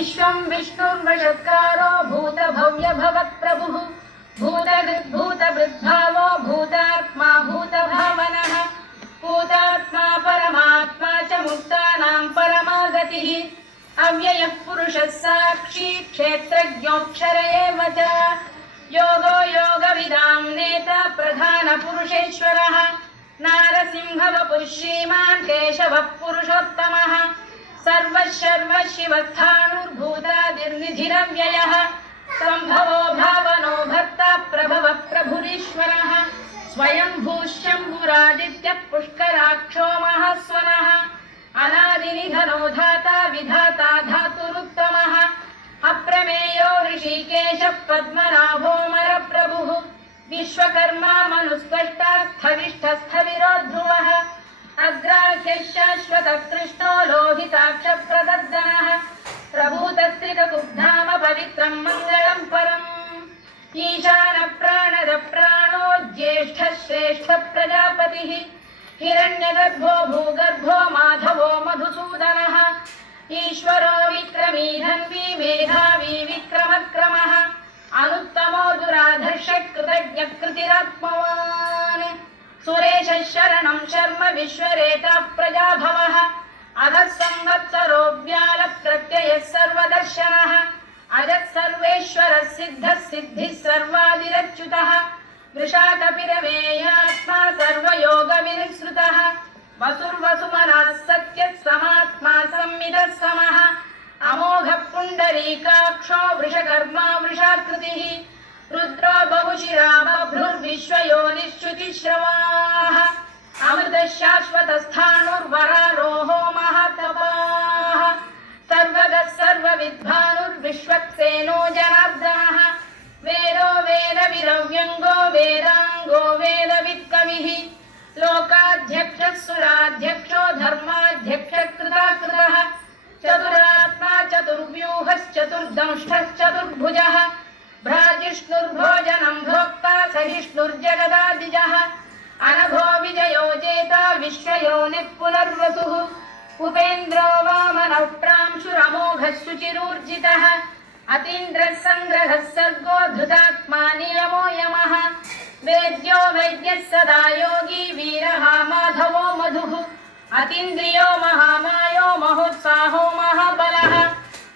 विश्वं विष्णुर्वषत्कारो भूतभव्यभवत्प्रभुः भूतभृद्भावो भूतात्मा भूतभावनः भूतात्मा परमात्मा च मुक्तानां परमागतिः अव्ययः पुरुषः साक्षी क्षेत्रज्ञोऽक्षर एव च योगो योगविदां नेता प्रधानपुरुषेश्वरः नारसिंहवपुः श्रीमान् केशवः पुरुषोत्तमः सर्वशिवस्थाणुर्भूतादिर्निधिरव्ययः सम्भवो भावनो भर्ता प्रभवः प्रभुरीश्वरः स्वयंभूशम्भुरादित्यः पुष्कराक्षो महास्वनः अनादिनिधनो धाता विधाता धातुरुत्तमः अप्रमेयो ऋषिकेशः पद्मनाभोऽमरप्रभुः विश्वकर्मा मनुस्पष्टा स्थविष्ठस्थविरो ध्रुवः अग्राह्यः शाश्वतः कृष्णो लोहिताक्षप्रदर्दनः प्रभूतस्त्रिककुब्धाम पवित्रं मङ्गलं परम् ईशानप्राणदप्राणो ज्येष्ठः श्रेष्ठः प्रजापतिः हिरण्यगर्भो भूगर्भो माधवो मधुसूदनः ईश्वरो विक्रमी धन्वी मेधावी विक्रमक्रमः अनुत्तमो दुराधर्षः कृतज्ञकृतिरात्मवान् सुरेशः शरणं शर्म विश्वरेता प्रजाभवः अधः संवत्सरो व्यालः प्रत्ययः सर्वदर्शनः अजः सर्वेश्वरः सिद्धः सिद्धिः सर्वादिरच्युतः वृषाकपिरमेयात्मा सर्वयोगविनिःसृतः वसुर्वसुमनः सत्यः समात्मा संमितः समः अमोघः पुण्डरीकाक्षो वृषकर्मा वृषाकृतिः रुद्रो बहुशिरा बभ्रुर्विश्वयोनिश्रुतिश्रवाः अमृतः शाश्वतस्थाणुर्वरारोहो महातपाः सर्वगः सर्वविद्भानुर्विश्वक्सेनो जनार्दनः वेदो वेदविरव्यङ्गो वेदाङ्गो वेदवित्कविः लोकाध्यक्षः सुराध्यक्षो धर्माध्यक्षकृताकृतः चतुरात्मा चतुर्व्यूहश्चतुर्दंष्टश्चतुर्भुजः भ्राजिष्णुर्भोजनं भोक्ता सहिष्णुर्जगदादिजः अनघो विजयो जेता विश्वयोनिः पुनर्वसुः उपेन्द्रो वामनः प्रांशुरमोघः शुचिरूर्जितः अतीन्द्रः सङ्ग्रहः सर्गो धृतात्मा नियमो यमः वेद्यो वैद्यः सदा योगी वीरः माधवो मधुः अतीन्द्रियो महामायो महोत्साहो महाबलः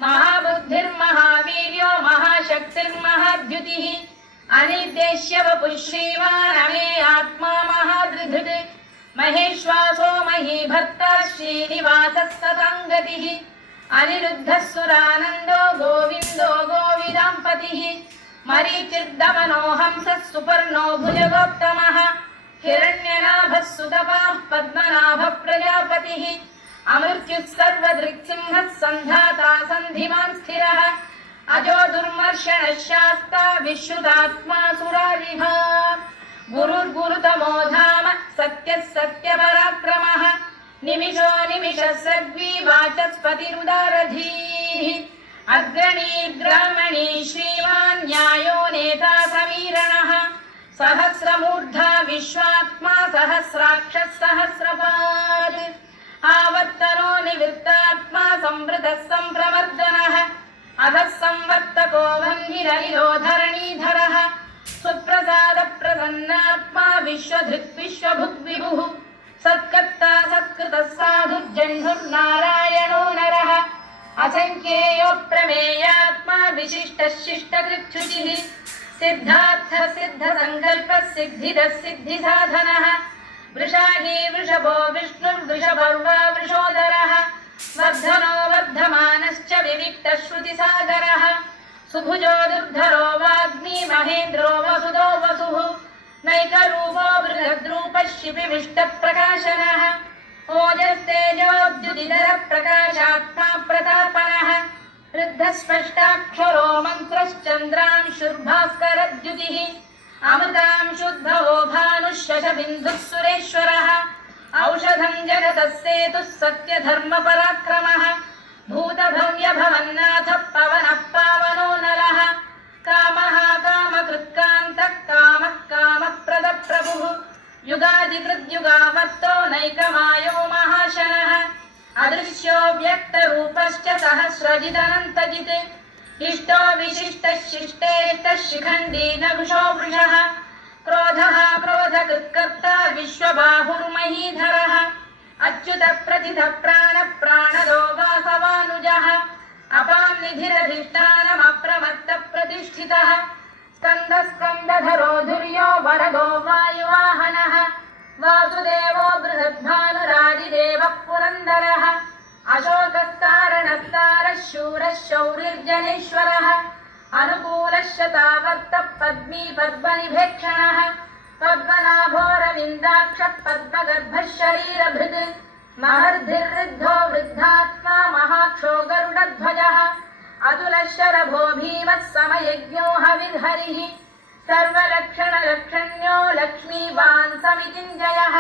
महाबुद्धिर्महावीर्यो महाशक्तिर्महाद्युतिः अनिर्देश्य वपुः श्रीमान् अमे आत्मा महादृधृत् महेश्वासो महीभर्ता श्रीनिवासः सताङ्गतिः अनिरुद्धः सुरानन्दो गोविन्दो गोविदाम्पतिः मरीचिर्दमनो हंसः सुपर्णो भुजगोत्तमः हिरण्यनाभः सुतपाः पद्मनाभः प्रजापतिः अमृत्युः सर्वदृक्सिंहः सन्धाता सन्धिमान् स्थिरः अजो दुर्मर्षणः शास्ता विश्रुतात्मा सुरारिः गुरुर्गुरुतमो धाम सत्यः सत्यपराक्रमः निमिषो निमिषः सर्वी वाचस्पतिरुदारधीः अग्रणीर्ग्रामणी श्रीमान् न्यायो नेता समीरणः सहस्रमूर्धा विश्वात्मा सहस्राक्षः सहस्रपात् आवर्तनो निवृत्तात्मा संवृतः सम्प्रमर्दनः अधः संवर्तको वह्निरनिरो धरणीधरः सुप्रसादप्रसन्नात्मा विश्वधृक् विश्वभुग्विभुः सत्कर्ता सत्कृतः साधुर्जह्नुर्नारायणो नरः असङ्ख्येयो प्रमेयात्मा विशिष्टः शिष्टकृच्छुचिः सिद्धार्थः सिद्धसङ्कल्पः सिद्धिदः सिद्धिसाधनः वृषाही वृषभो विष्णुर्वृषभर्वा वृषोदरः वर्धनो वर्धमानश्च विविक्तः श्रुतिसागरः सुभुजो दुर्धरो वाग्मी महेन्द्रो वसुदो वसुः नैकरूपो बृहद्रूपः शिपिविष्टप्रकाशनः ओजस्तेजोद्युदिधरः प्रकाशात्मा प्रतापनः वृद्धस्पष्टाक्षरो मन्त्रश्चन्द्रांशुर्भास्करद्युतिः अमृतांशुद्भवो भानुः शशबिन्दुः सुरेश्वरः औषधं जगतः सेतुः सत्यधर्मपराक्रमः भूतभव्यभवन्नाथः पवनः पावनो नरः कामः कामकृत्कान्तः कामः कामप्रदप्रभुः युगादिकृद्युगावर्तो नैकमायो महाशनः अदृश्य दृश्यो व्यक्तरूपश्च सहस्रजिदनन्तजित् इष्टो विशिष्टः शिष्टेष्टः शिखण्डी नघुषो वृषः क्रोधः क्रोधकृत्कर्ता विश्वबाहुर्महीधरः अच्युतप्रथितः प्राणदो वासवानुजः अपां निधिरधिष्ठानमप्रमत्तप्रतिष्ठितः स्कन्दधरो धुर्यो वरदो वायुवाहनः वासुदेवो बृहद्भानुरादिदेवः पुरन्दरः अशोकस्तारणस्तारः शूरः शौरिर्जनेश्वरः अनुकूलः शतावर्तः पद्मी पद्मनिभेक्षणः पद्मनाभोरविन्दाक्षः पद्मगर्भः शरीरभृत् महर्धिर्वृद्धो वृद्धात्मा महाक्षो गरुडध्वजः अतुलः शरभो भीमः समयज्ञो हविर्हरिः सर्वलक्षणलक्षण्यो लक्ष्मीवान् समितिञ्जयः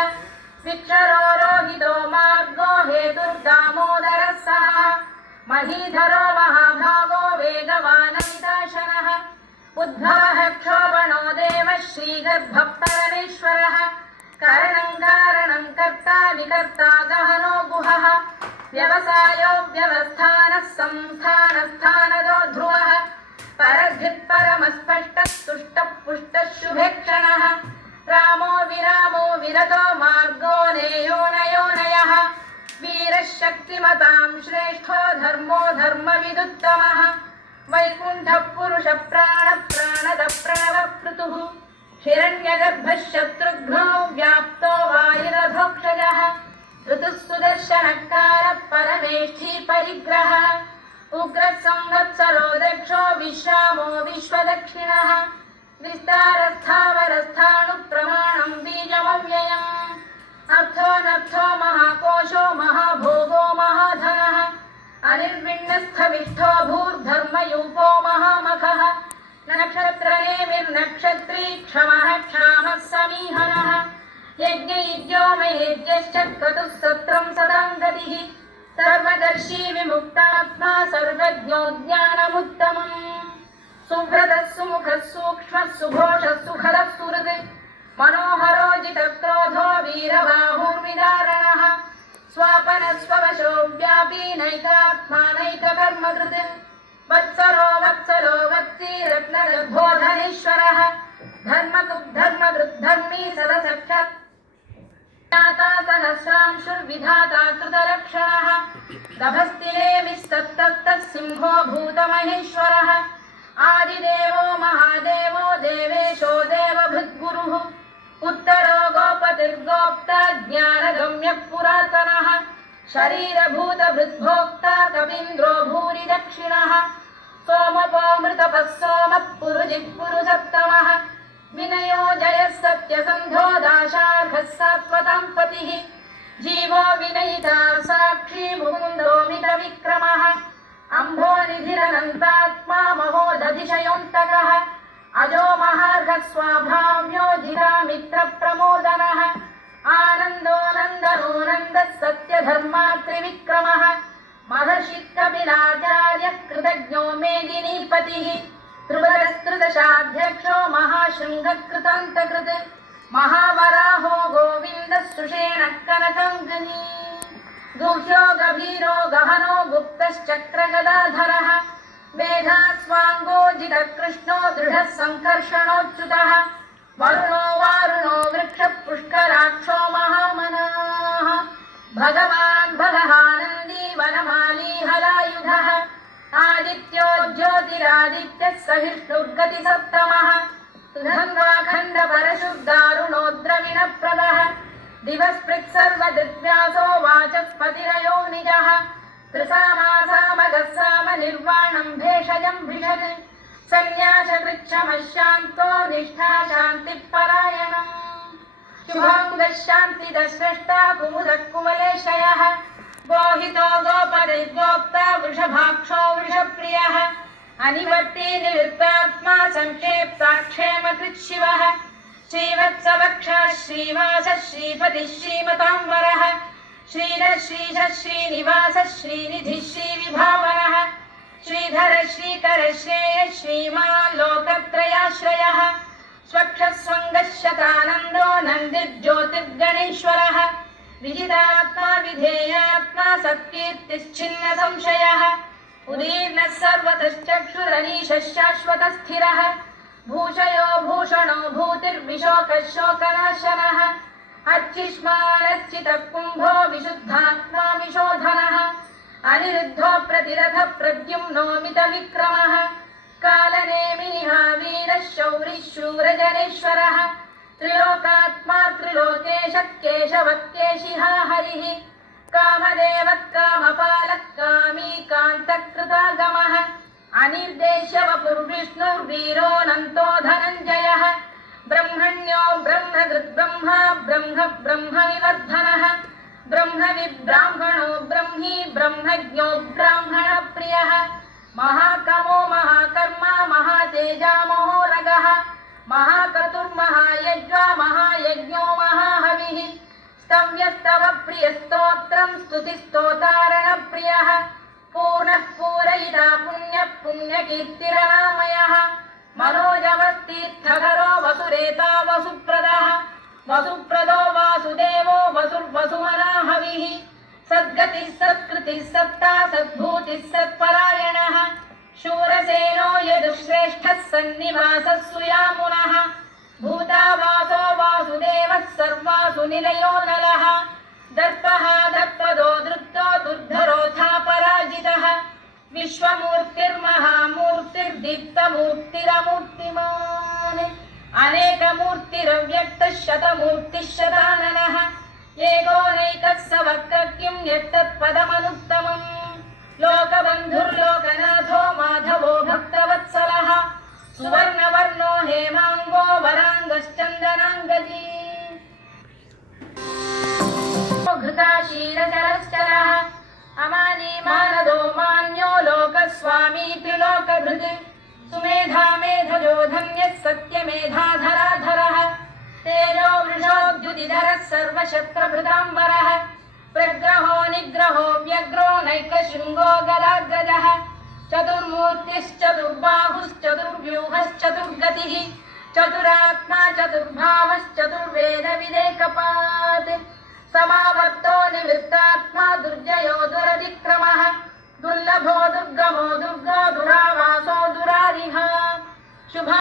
विक्षरो रोहितो मार्गो हेतुर्दामोदरः सः महीधरो महाभागो वेगवानमिताशनः उद्भवः क्षोभणो देवः श्रीगर्भः परमेश्वरः करणं कारणं कर्ता विकर्ता गहनो गुहः व्यवसायो व्यवस्थानः संस्थानस्थानदो ध्रुवः परधृत्परमस्पष्टः तुष्टः पुष्टः शुभेक्षणः रामो विरामो विरतो मार्गो नेयो नयोनयः वीरः शक्तिमतां श्रेष्ठो धर्मो धर्मविदुत्तमः वैकुण्ठः पुरुषः प्राणदः प्रणवपृतुः हिरण्यगर्भः शत्रुघ्नो व्याप्तो वायुरधोक्षजः ऋतुः सुदर्शनकारः परमेष्ठी परिग्रहः उग्रः संवत्सरो दक्षो विश्रामो विश्वदक्षिणः विस्तारस्थावरस्थाणुप्रमाणं बीजमव्ययम् अर्थोऽनर्थो महाकोशो महाभोगो महाधनः अनिर्विण्णस्थविष्ठो भूर्धर्मयूपो महामखः नक्षत्रनेमिर्नक्षत्री क्षमः क्षामः समीहनः यज्ञयुज्यो महेज्यश्च क्रतुः सत्रं सदां गतिः सर्वदर्शी विमुक्तात्मा सर्वज्ञो ज्ञानमुत्तमम् सुव्रतः सुमुखः सूक्ष्मः सुघोषः सुखदः सुहृत् मनोहरो जितक्रोधो वीरबाहुर्विदारणः स्वापनस्ववशो व्यापी नैकात्मा नैककर्मकृत् वत्सरो वत्सी रत्नगर्भोधनेश्वरः धर्मकृद्धर्मी सदसख्यात् सहस्रांशुर्विधाता कृतलक्षणः दभस्तिनेमिस्तत्तः सिंहो भूतमहेश्वरः आदिदेवो महादेवो देवेशो देवभृद्गुरुः उत्तरो गोपतिर्गोप्ता ज्ञानगम्यः पुरातनः शरीरभूतभृद्भोक्ता कवीन्द्रो भूरि दक्षिणः सोमपोमृतपः सोमः पुरुजित्पुरुषत्तमः विनयो जयः सत्यसन्धो दाशार्हः सात्वतां पतिः जीवो विनयिता साक्षी मुकुन्दोमितविक्रमः अम्भोनिधिरनन्तात्मा महोदधिशयोऽन्तकः अजो महार्घः स्वाभाव्यो धिरामित्रप्रमोदनः आनन्दो नन्दनोनन्दः सत्यधर्मात्रिविक्रमः महर्षिकपिलाचार्यः कृतज्ञो मेदिनीपतिः त्रिपुरस्तृतशाध्यक्षो महाशृङ्गकृतान्तकृत् महावराहो गोविन्दः सुषेणः कनकाङ्गनी गुह्यो गभीरो गहनो गुप्तश्चक्रगदाधरः वेधास्वाङ्गोजितकृष्णो दृढः सङ्कर्षणोच्युतः वरुणो वारुणो वृक्षः पुष्कराक्षो महामनाः भगवान् भगहानन्दी वनमाली हलायुधः आदित्यो ज्योतिरादित्यः सहिष्णुर्गतिसप्तमः सुधन्वाखण्डपरशुर्दारुणो द्रविणप्रदः दिवस्पृक्सर्वदृग्व्यासो वाचस्पतिरयो निजः त्रिसामासामगः सामनिर्वाणं भेषजं भिषत् सन्न्यासकृच्छमशान्तो निष्ठा शान्तिपरायणम् शुभाङ्गः शान्तिदस्रष्टा कुमुदः कुमलेशयः गोहितो गोपतिर्गोप्ता वृषभाक्षो वृषप्रियः अनिवर्ती निवृत्तात्मा संक्षेप्ताक्षेमकृच्छिवः श्रीवत्सवक्षः श्रीवासः श्रीपतिः श्रीमताम्बरः श्रीधः श्रीशः श्रीनिवासः श्रीनिधिः श्रीविभावनः श्रीधर श्रीकर श्रेयः श्रीमान् लोकत्रयाश्रयः स्वक्षस्वङ्गः शतानन्दो नन्दिर्ज्योतिर्गणेश्वरः विजितात्मा विधेयात्मा सत्कीर्तिश्चिन्न संशयः उदीर्णः सर्वतश्चक्षुरनीशः शाश्वतस्थिरः भूषयो भूषणो भूतिर्विशोकः शोकनाशनः अर्चिष्मानर्चितः कुम्भो विशुद्धात्मा विशोधनः अनिरुद्धो प्रतिरथः प्रद्युम्नो मितविक्रमः कालनेमिः वीरः शौरिः शूरजनेश्वरः त्रिलोकात्मा त्रिलोकेशः केशवः केशिहा हरिः कामदेवः कामपालः कामी कान्तकृतागमः अनिर्देश्य वपुर्विष्णुर्वीरोऽनन्तो धनञ्जयः ब्रह्मण्यो ब्रह्मकृद्ब्रह्मा ब्रह्म ब्रह्मविवर्धनः ब्रह्मविब्राह्मणो ब्रह्मी ब्रह्मज्ञो ब्राह्मणप्रियः महाकमो महाकर्मा महातेजा महोरगः महाक्रतुर्महायज्वा महायज्ञो महाहविः स्तव्यस्तव प्रियस्तोत्रम् स्तुतिस्तोतारणप्रियः पूर्णः पूरयिता पुण्यः पुण्यकीर्तिरनामयः मनोजवस्तीर्थकरो वसुरेता वसुप्रदः वसुप्रदो वासुदेवो वसुर्वसुमनाहविः सद्गतिः सत्कृतिः सत्ता सद्भूतिः सत्परायणः शूरसेनो यदुश्रेष्ठः सन्निवासः सुयामुनः भूतावासो वासुदेवः सर्वासु निलयो नलः दर्पः दर्पदो दृप्तो दुर्धरोऽथा पराजितः विश्वमूर्तिर्महामूर्तिर्दीप्तमूर्तिरमूर्तिमान् अनेकमूर्तिरव्यक्तः शतमूर्तिः शताननः एकोनैकः स वक्त्रः किं यत्तत्पदमनुत्तमम् लोकबन्धुर्लोकनाथो माधवो भक्तवत्सलः सुवर्णवर्णो हेमाङ्गो वराङ्गश्चन्दनाङ्गजी घृताशीरचरश्चरः अमानी मानदो मान्यो लोकस्वामी त्रिलोकभृत् सुमेधा मेधजो धन्यः सत्यमेधाधराधरः तेजो वृषोद्युतिधरः सर्वशस्त्रभृताम्बरः प्रग्रहो निग्रहो व्यग्रो नैकशृङ्गो गदाग्रजः चतुर्मूर्तिश्चतुर्बाहुश्चतुर्व्यूहश्चतुर्गतिः चतुरात्मा चतुर्भावश्चतुर्वेदविदेकपात् समावर्तो निवृत्तात्मा दुर्जयो दुरतिक्रमः दुर्लभो दुर्गमो दुर्गो दुरावासो दुरारिः शुभ